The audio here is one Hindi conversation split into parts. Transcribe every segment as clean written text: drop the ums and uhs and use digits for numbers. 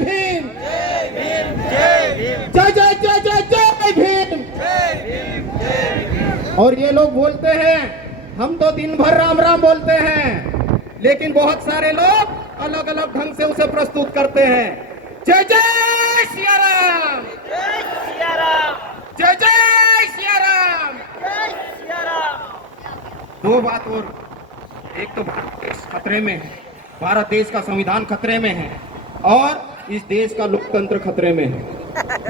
भीम, जय जय जय जय जय भीम। और ये लोग बोलते हैं, हम तो दिन भर राम राम बोलते हैं, लेकिन बहुत सारे लोग अलग अलग ढंग से उसे प्रस्तुत करते हैं। जय जय सिया राम, जय सिया राम, जय जय सिया राम, जय सिया राम। दो बात और, एक तो भारत देश खतरे में है, भारत देश का संविधान खतरे में है और इस देश का लोकतंत्र खतरे में है।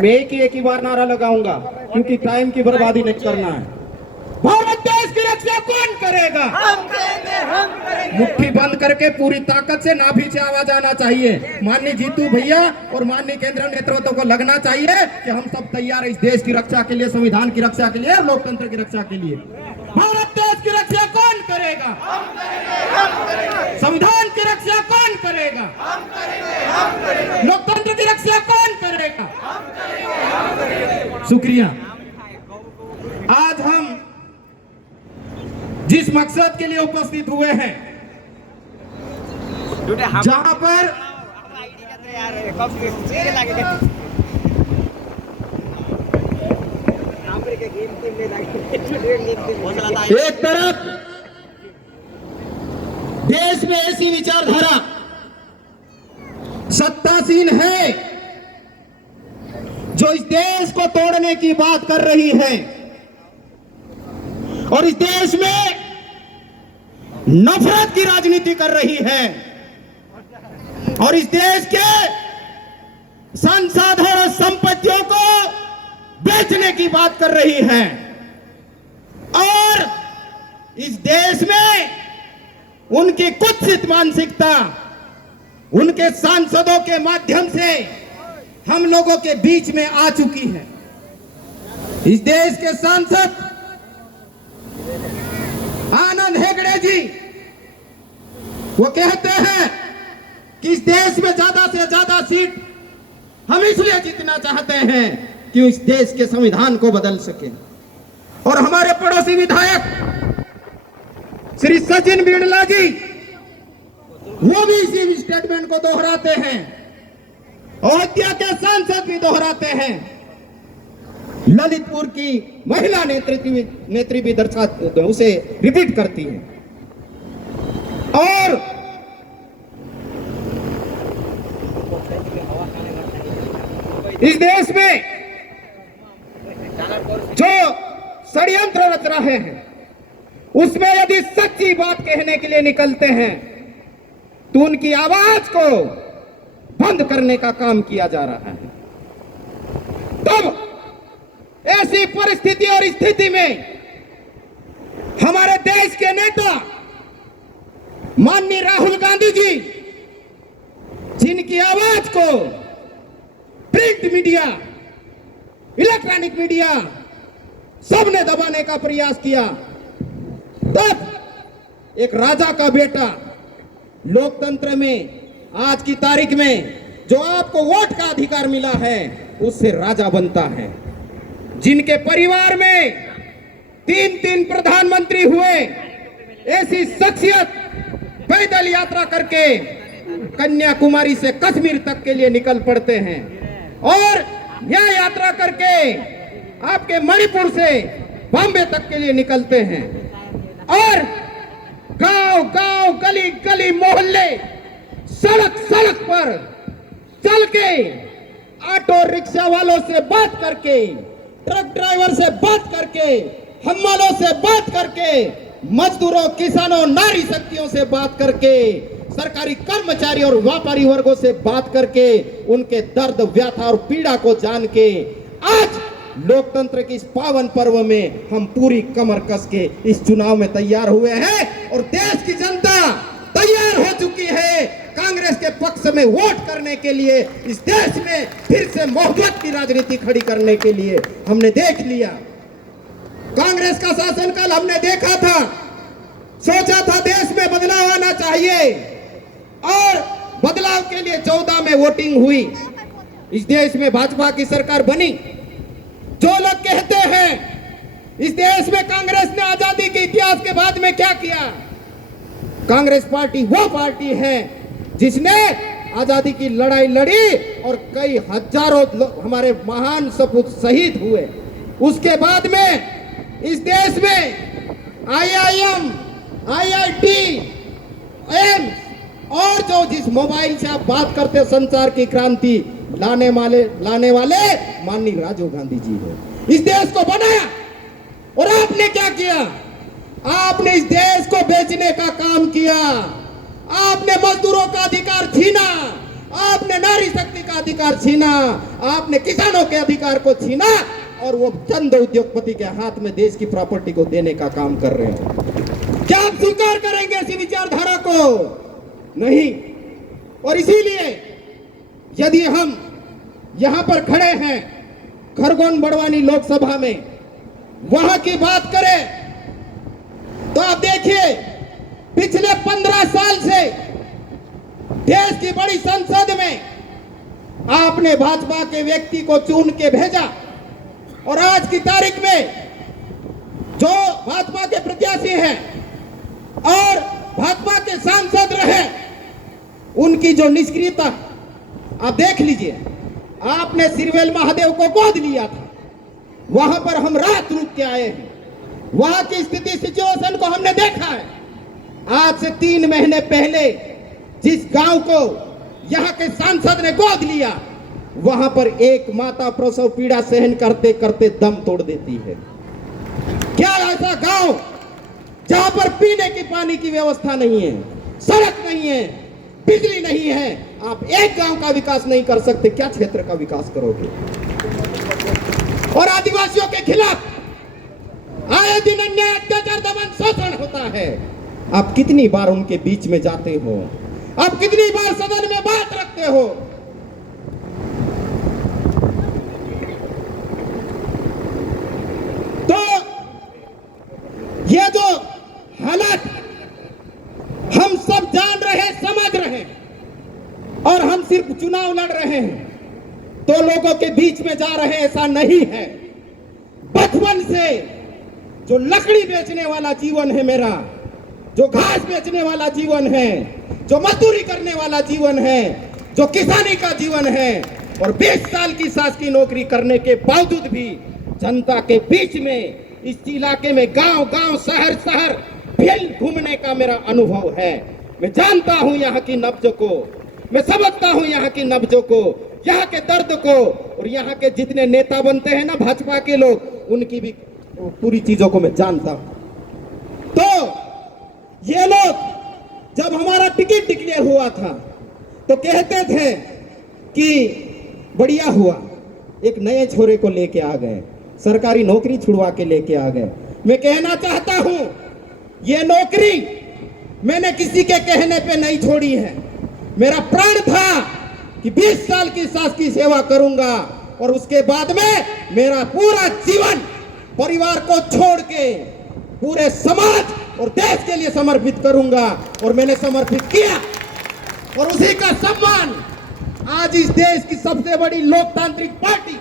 मैं एक ही बार नारा लगाऊंगा क्योंकि टाइम की बर्बादी नहीं करना है। भारत देश की रक्षा कौन करेगा? हम करेंगे, हम करेंगे। मुट्ठी बंद करके पूरी ताकत से नाभि से आवाज आना चाहिए। माननीय जीतू भैया और माननीय केंद्रीय नेतृत्व को लगना चाहिए कि हम सब तैयार हैं इस देश की रक्षा के लिए, संविधान की रक्षा के लिए, लोकतंत्र की रक्षा के लिए। भारत देश की रक्षा कौन करेगा? हम करेंगे, हम करेंगे। संविधान की रक्षा कौन करेगा? हम करेंगे, हम करेंगे। लोकतंत्र की रक्षा कौन करेगा? हम करेंगे, हम करेंगे। शुक्रिया। आज हम जिस मकसद के लिए उपस्थित हुए हैं, जहां पर एक तरफ देश में ऐसी विचारधारा सत्तासीन है जो इस देश को तोड़ने की बात कर रही है और इस देश में नफरत की राजनीति कर रही है और इस देश के संसाधन और संपत्तियों को बेचने की बात कर रही है और इस देश में उनकी कुत्सित मानसिकता उनके सांसदों के माध्यम से हम लोगों के बीच में आ चुकी है। इस देश के सांसद आनंद हेगड़े जी वो कहते हैं कि इस देश में ज्यादा से ज्यादा सीट हम इसलिए जीतना चाहते हैं कि इस देश के संविधान को बदल सके। और हमारे पड़ोसी विधायक श्री सचिन बिड़ला जी वो भी इसी स्टेटमेंट को दोहराते हैं। अयोध्या के सांसद भी दोहराते हैं। ललितपुर की महिला नेत्री भी दर्शाते उसे रिपीट करती है। और इस देश में जो षड्यंत्र रच रहे हैं उसमें यदि सच्ची बात कहने के लिए निकलते हैं तो उनकी आवाज को बंद करने का काम किया जा रहा है। तब ऐसी परिस्थिति और स्थिति में हमारे देश के नेता माननीय राहुल गांधी जी जिनकी आवाज को प्रिंट मीडिया, इलेक्ट्रॉनिक मीडिया सबने दबाने का प्रयास किया, तब एक राजा का बेटा लोकतंत्र में आज की तारीख में जो आपको वोट का अधिकार मिला है उससे राजा बनता है। जिनके परिवार में 3 प्रधानमंत्री हुए, ऐसी शख्सियत पैदल यात्रा करके कन्याकुमारी से कश्मीर तक के लिए निकल पड़ते हैं और यह यात्रा करके आपके मणिपुर से बॉम्बे तक के लिए निकलते हैं और गांव-गांव, गली-गली, मोहल्ले, सड़क पर चल के ऑटो रिक्शा वालों से बात करके, ट्रक ड्राइवर से बात करके, हम्मालों से बात करके, मजदूरों, किसानों, नारी शक्तियों से बात करके, सरकारी कर्मचारी और व्यापारी वर्गों से बात करके उनके दर्द, व्यथा और पीड़ा को जान के आज लोकतंत्र के इस पावन पर्व में हम पूरी कमर कस के इस चुनाव में तैयार हुए हैं और देश की जनता तैयार हो चुकी है कांग्रेस के पक्ष में वोट करने के लिए। इस देश में फिर से मोहब्बत की राजनीति खड़ी करने के लिए हमने देख लिया कांग्रेस का शासनकाल हमने देखा था, सोचा था देश में बदलाव आना चाहिए और बदलाव के लिए 14 में वोटिंग हुई। इस देश में भाजपा की सरकार बनी। जो लोग कहते हैं इस देश में कांग्रेस ने आजादी के इतिहास के बाद में क्या किया, कांग्रेस पार्टी वो पार्टी है जिसने आजादी की लड़ाई लड़ी और कई हजारों हमारे महान सपूत शहीद हुए। उसके बाद में इस देश में IIM, IIT, एम्स और जो जिस मोबाइल से आप बात करते हो संचार की क्रांति लाने वाले माननीय राजीव गांधी जी है। इस देश को बनाया और आपने क्या किया? आपने इस देश को बेचने का काम किया। आपने मजदूरों का अधिकार छीना, आपने नारी शक्ति का अधिकार छीना, आपने किसानों के अधिकार को छीना और वो चंद उद्योगपति के हाथ में देश की प्रॉपर्टी को देने का काम कर रहे हैं। क्या आप स्वीकार करेंगे ऐसी विचारधारा को? नहीं। और इसीलिए यदि हम यहां पर खड़े हैं खरगोन बड़वानी लोकसभा में, वहां की बात करें तो आप देखिए पिछले 15 साल से देश की बड़ी संसद में आपने भाजपा के व्यक्ति को चुन के भेजा और आज की तारीख में जो भाजपा के प्रत्याशी हैं और भाजपा के सांसद रहे उनकी जो निष्क्रियता आप देख लीजिए। आपने सिरवेल महादेव को गोद लिया था, वहां पर हम रात रुक के आए हैं, वहां की स्थिति सिचुएशन को हमने देखा है। आज से 3 महीने पहले जिस गांव को यहां के सांसद ने गोद लिया, वहां पर एक माता प्रसव पीड़ा सहन करते करते दम तोड़ देती है। क्या ऐसा गांव जहां पर पीने की पानी की व्यवस्था नहीं है, सड़क नहीं है, बिजली नहीं है, आप एक गांव का विकास नहीं कर सकते, क्या क्षेत्र का विकास करोगे? और आदिवासियों के खिलाफ आए दिन अन्याय, अत्याचार, दमन, शोषण होता है। आप कितनी बार उनके बीच में जाते हो? आप कितनी बार सदन में बात रखते हो? तो ये जो हालात हम सब जान रहे, समझ रहे और हम सिर्फ चुनाव लड़ रहे हैं तो लोगों के बीच में जा रहे, ऐसा नहीं है। बचपन से जो लकड़ी बेचने वाला जीवन है मेरा, जो घास बेचने वाला जीवन है, जो मजदूरी करने वाला जीवन है, जो किसानी का जीवन है और 20 साल की शासकीय नौकरी करने के बावजूद भी जनता के बीच में इस इलाके में गांव गांव शहर शहर फिर घूमने का मेरा अनुभव है। मैं जानता हूं यहाँ की नब्ज को, मैं समझता हूं यहाँ की नब्जों को, यहाँ के दर्द को और यहाँ के जितने नेता बनते हैं ना भाजपा के लोग, उनकी भी पूरी चीजों को मैं जानता हूं। तो ये लोग जब हमारा टिकट डिक्लेयर हुआ था तो कहते थे कि बढ़िया हुआ, एक नए छोरे को लेके आ गए, सरकारी नौकरी छुड़वा के लेके आ गए। मैं कहना चाहता हूं ये नौकरी मैंने किसी के कहने पे नहीं छोड़ी है। मेरा प्रण था कि 20 साल की शासकीय सेवा करूंगा और उसके बाद में मेरा पूरा जीवन परिवार को छोड़ के पूरे समाज और देश के लिए समर्पित करूंगा और मैंने समर्पित किया। और उसी का सम्मान आज इस देश की सबसे बड़ी लोकतांत्रिक पार्टी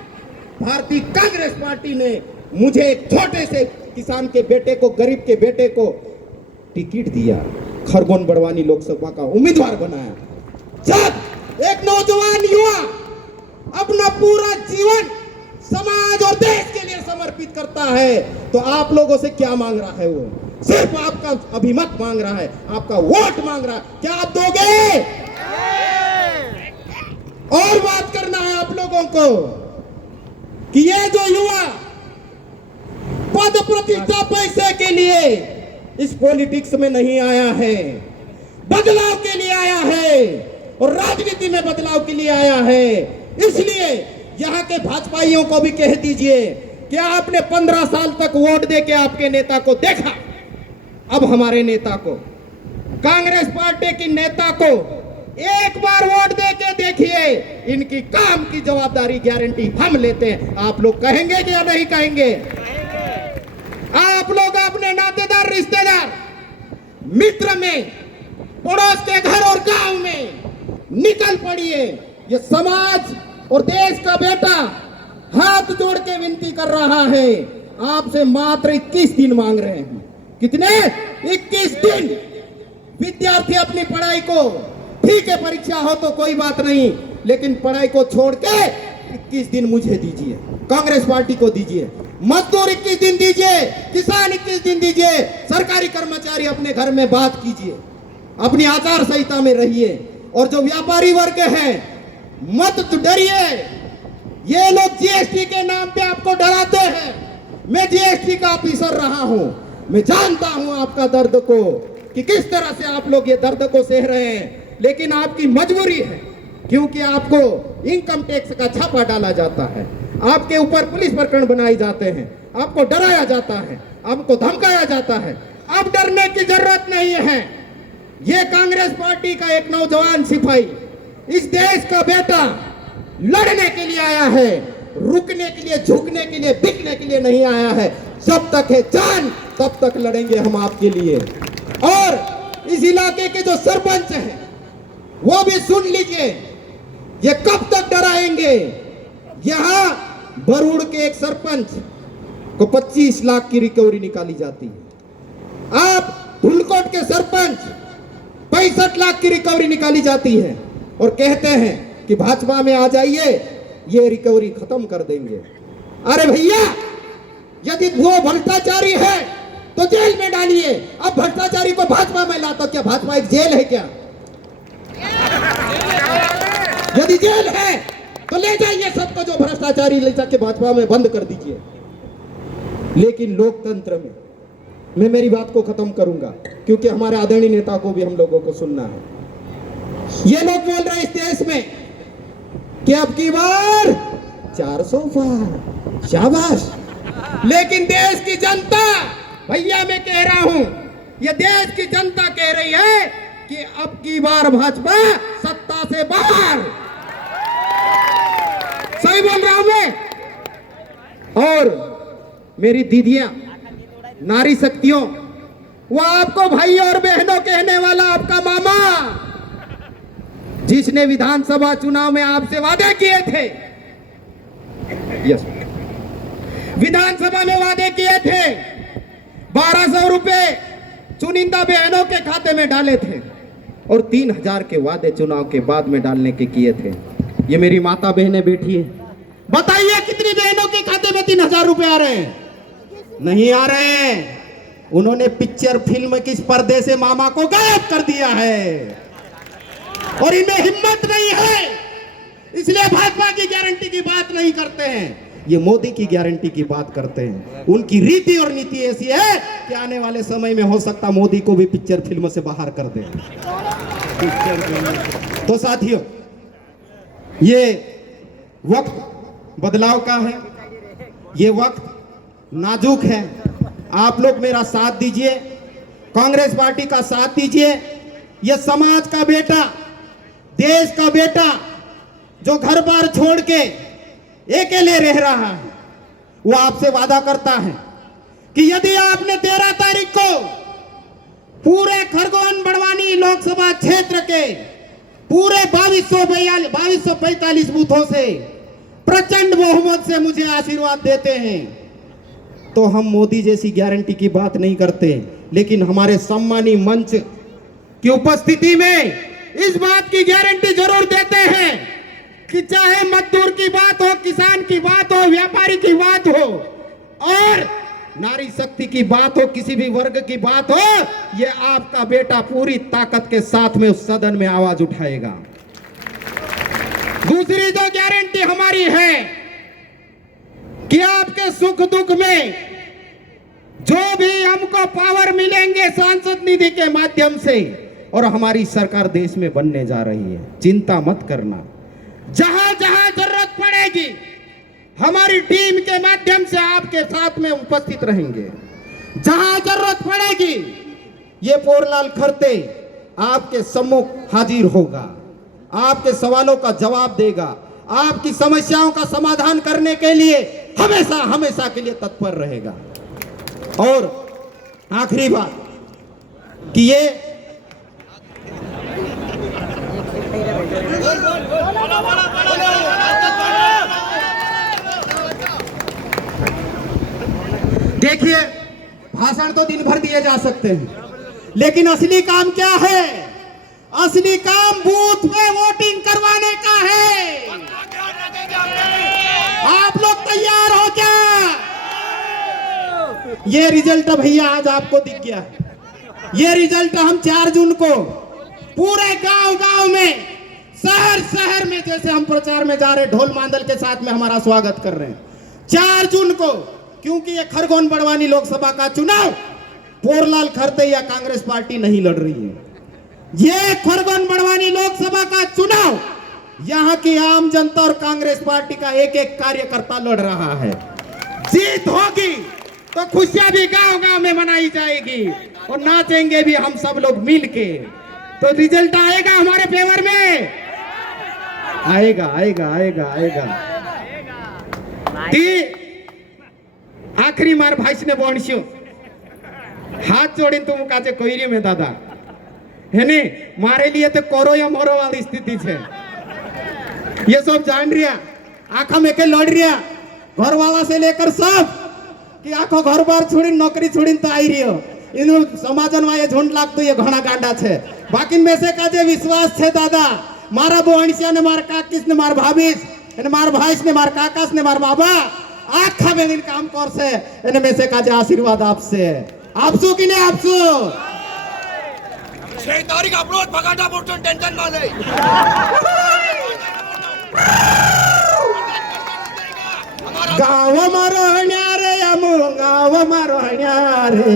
भारतीय कांग्रेस पार्टी ने मुझे एक छोटे से किसान के बेटे को, गरीब के बेटे को टिकट दिया, खरगोन बड़वानी लोकसभा का उम्मीदवार बनाया। जब एक नौजवान युवा अपना पूरा जीवन समाज और देश के लिए समर्पित करता है तो आप लोगों से क्या मांग रहा है? वो सिर्फ आपका अभिमत मांग रहा है, आपका वोट मांग रहा है। क्या आप दोगे? और बात करना है आप लोगों को कि ये जो युवा पद प्रतिष्ठा पैसे के लिए इस पॉलिटिक्स में नहीं आया है, बदलाव के लिए आया है और राजनीति में बदलाव के लिए आया है। इसलिए यहाँ के भाजपाइयों को भी कह दीजिए कि आपने 15 साल तक वोट देके आपके नेता को देखा, अब हमारे नेता को, कांग्रेस पार्टी की नेता को एक बार वोट देके देखिए, इनकी काम की जवाबदारी गारंटी हम लेते हैं। आप लोग कहेंगे कि या नहीं कहेंगे? आप लोग अपने नातेदार, रिश्तेदार, मित्र में, पड़ोस के घर और गांव में निकल पड़िए। ये समाज और देश का बेटा हाथ जोड़ के विनती कर रहा है, आपसे मात्र 21 दिन मांग रहे हैं। कितने? 21 दिन। विद्यार्थी अपनी पढ़ाई को ठीक है, परीक्षा हो तो कोई बात नहीं, लेकिन पढ़ाई को छोड़ के 21 दिन मुझे दीजिए, कांग्रेस पार्टी को दीजिए। मजदूर 21 दिन दीजिए, किसान 21 दिन दीजिए, सरकारी कर्मचारी अपने घर में बात कीजिए, अपनी आचार संहिता में रहिए। और जो व्यापारी वर्ग है, मत डरिए। ये लोग जीएसटी के नाम पे आपको डराते हैं। मैं जीएसटी का ऑफिसर रहा हूं, मैं जानता हूं आपका दर्द को, कि किस तरह से आप लोग ये दर्द को सह रहे हैं। लेकिन आपकी मजबूरी है, क्योंकि आपको इनकम टैक्स का छापा डाला जाता है, आपके ऊपर पुलिस प्रकरण बनाए जाते हैं, आपको डराया जाता है, आपको धमकाया जाता है। अब डरने की जरूरत नहीं है। ये कांग्रेस पार्टी का एक नौजवान सिपाही इस देश का बेटा लड़ने के लिए आया है, रुकने के लिए, झुकने के लिए, बिकने के लिए नहीं आया है। जब तक है जान तब तक लड़ेंगे हम आपके लिए। और इस इलाके के जो सरपंच हैं वो भी सुन लीजिए, ये कब तक डराएंगे। यहां बरूड़ के एक सरपंच को 25 लाख की रिकवरी निकाली जाती है। आप धुलकोट के सरपंच 65 लाख की रिकवरी निकाली जाती है और कहते हैं कि भाजपा में आ जाइए, ये रिकवरी खत्म कर देंगे। अरे भैया, यदि वो भ्रष्टाचारी है तो जेल में डालिए। अब भ्रष्टाचारी को भाजपा में लाता, क्या भाजपा एक जेल है क्या? यदि जेल है तो ले जाइए सबको, जो भ्रष्टाचारी ले जाके भाजपा में बंद कर दीजिए। लेकिन लोकतंत्र में, मैं मेरी बात को खत्म करूंगा क्योंकि हमारे आदरणीय नेता को भी हम लोगों को सुनना है। ये लोग बोल रहे हैं इस देश में कि अब की बार 400 पार, शाबाश। लेकिन देश की जनता, भैया मैं कह रहा हूं, ये देश की जनता कह रही है कि अब की बार भाजपा सत्ता से बाहर। सही बोल रहा हूं मैं? और मेरी दीदियां, नारी शक्तियों, वो आपको भाई और बहनों कहने वाला आपका मामा, जिसने विधानसभा चुनाव में आपसे वादे किए थे, यस, विधानसभा में वादे किए थे, 1200 रुपए चुनिंदा बहनों के खाते में डाले थे और 3000 के वादे चुनाव के बाद में डालने के किए थे। ये मेरी माता बहनें बैठी है, बताइए कितनी बहनों के खाते में 3000 रुपए आ रहे हैं? नहीं आ रहे हैं। उन्होंने पिक्चर फिल्म किस पर्दे से मामा को गायब कर दिया है और इन्हें हिम्मत नहीं है, इसलिए भाजपा की गारंटी की बात नहीं करते हैं, ये मोदी की गारंटी की बात करते हैं। उनकी रीति और नीति ऐसी है कि आने वाले समय में हो सकता मोदी को भी पिक्चर फिल्म से बाहर कर दे। तो साथियों, ये वक्त बदलाव का है, ये वक्त नाजुक है। आप लोग मेरा साथ दीजिए, कांग्रेस पार्टी का साथ दीजिए। ये समाज का बेटा, देश का बेटा, जो घर बार छोड़ के अकेले रह रहा है, वो आपसे वादा करता है कि यदि आपने 13 तारीख को पूरे खरगोन बड़वानी लोकसभा क्षेत्र के पूरे 2245 बूथों से प्रचंड बहुमत से मुझे आशीर्वाद देते हैं, तो हम मोदी जैसी गारंटी की बात नहीं करते, लेकिन हमारे सम्मानी मंच की उपस्थिति में इस बात की गारंटी जरूर देते हैं कि चाहे मजदूर की बात हो, किसान की बात हो, व्यापारी की बात हो और नारी शक्ति की बात हो, किसी भी वर्ग की बात हो, ये आपका बेटा पूरी ताकत के साथ में उस सदन में आवाज उठाएगा। दूसरी जो गारंटी हमारी है कि आपके सुख दुख में जो भी हमको पावर मिलेंगे सांसद निधि के माध्यम से, और हमारी सरकार देश में बनने जा रही है, चिंता मत करना। जहां जहां जरूरत पड़ेगी हमारी टीम के माध्यम से आपके साथ में उपस्थित रहेंगे। जहां जरूरत पड़ेगी ये पोरलाल खरते आपके सम्मुख हाजिर होगा, आपके सवालों का जवाब देगा, आपकी समस्याओं का समाधान करने के लिए हमेशा हमेशा के लिए तत्पर रहेगा। और आखिरी बात कि ये देखिए, भाषण तो दिन भर दिए जा सकते हैं, लेकिन असली काम क्या है? असली काम बूथ पे वोटिंग करवाने का है। आप लोग तैयार हो क्या? ये रिजल्ट भैया आज आपको दिख गया। ये रिजल्ट हम 4 जून को पूरे गांव-गांव में, शहर में, जैसे हम प्रचार में जा रहे ढोल मांदल के साथ में हमारा स्वागत कर रहे हैं 4 जून को, क्योंकि ये खरगोन बड़वानी लोकसभा का चुनाव पोरलाल खरते या कांग्रेस पार्टी नहीं लड़ रही है। ये खरगोन बड़वानी लोकसभा का चुनाव यहाँ की आम जनता और कांग्रेस पार्टी का एक एक कार्यकर्ता लड़ रहा है। जीत होगी तो खुशियां भी गांव-गांव में मनाई जाएगी और नाचेंगे भी हम सब लोग मिलके। तो रिजल्ट आएगा हमारे फेवर में, आएगा आएगा आएगा आएगा। आखिरी मार भाई ने बोणस्यो हाथ जोड़ीन तुम काचे कोयरी में दादा है ने, मारे लिए तो करो या मरो वाली स्थिति है। ये सब जान रिया, आखा में के लड़ रिया, घर वाला से लेकर सब कि आखो घर बार छोड़ी नौकरी छोड़ी तो आई रही हो। इन समाजन में ये झुंड लागतो ये घना गांडा छे। बाकी में से का जे विश्वास छे दादा, मारा बोहणसिया ने, मार काकीस ने, मार भाभीस ने, मार भाईस ने, मार काकास ने, मार बाबा आखा में दिन काम कर से इन में से का जे आशीर्वाद आपसे आपसो कि नहीं आपसो 6 तारीख આપણો ભગાટા પડતો ટેન્શન માં લઈ गाव मारो हण्यारे अमु गाव मारो हण्यारे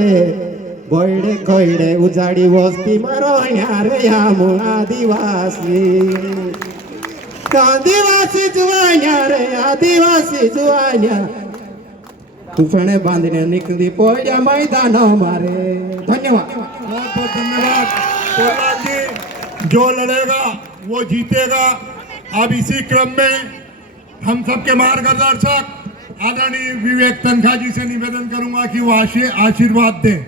गोयडे गोयडे उजाडी वस्ती मारो हण्यारे अमु आदिवासी आदिवासी जुवान्या रे आदिवासी जुवान्या तुफाने बांधने निकली पोया मैदान मारे। धन्यवाद, बहुत बहुत धन्यवाद। पोलाद जी, जो लड़ेगा वो जीतेगा। अब इसी क्रम में हम सबके मार्गदर्शक आदरणीय विवेक तनखा जी से निवेदन करूंगा कि वो आशीर्वाद दें।